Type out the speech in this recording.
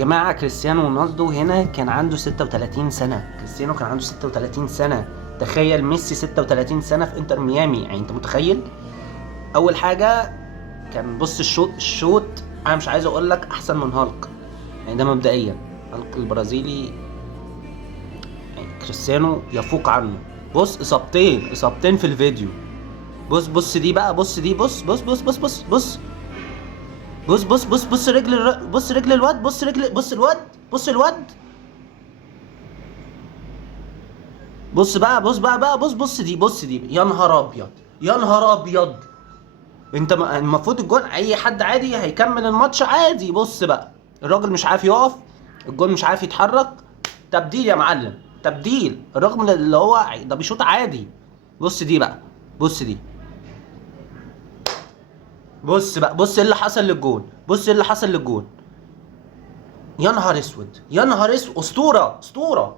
جماعة كريستيانو رونالدو هنا كان عنده 36 سنة. كريستيانو كان عنده 36 سنة. تخيل ميسي 36 سنة في انتر ميامي، يعني انت متخيل؟ اول حاجة كان بص الشوط انا مش عايز اقول لك احسن من هالك، يعني ده مبدئيا. هالك البرازيلي يعني كريستيانو يفوق عنه. بص اصابتين في الفيديو. بص دي بقى، بص دي، بص بص رجل الواد، بص الواد. بص دي يا نهار ابيض، يا نهار ابيض. انت المفروض الجون اي حد عادي هيكمل الماتش عادي. بص بقى الراجل مش عارف يقف، الجون مش عارف يتحرك. تبديل يا معلم، تبديل، الرغم من اللي هو ده بيشوط عادي. بص دي بقى، بص دي. بص بقى، بص ايه اللي حصل للجون، بص ايه اللي حصل للجون. يا نهار اسود، يا نهار اسود. اسطوره، اسطوره.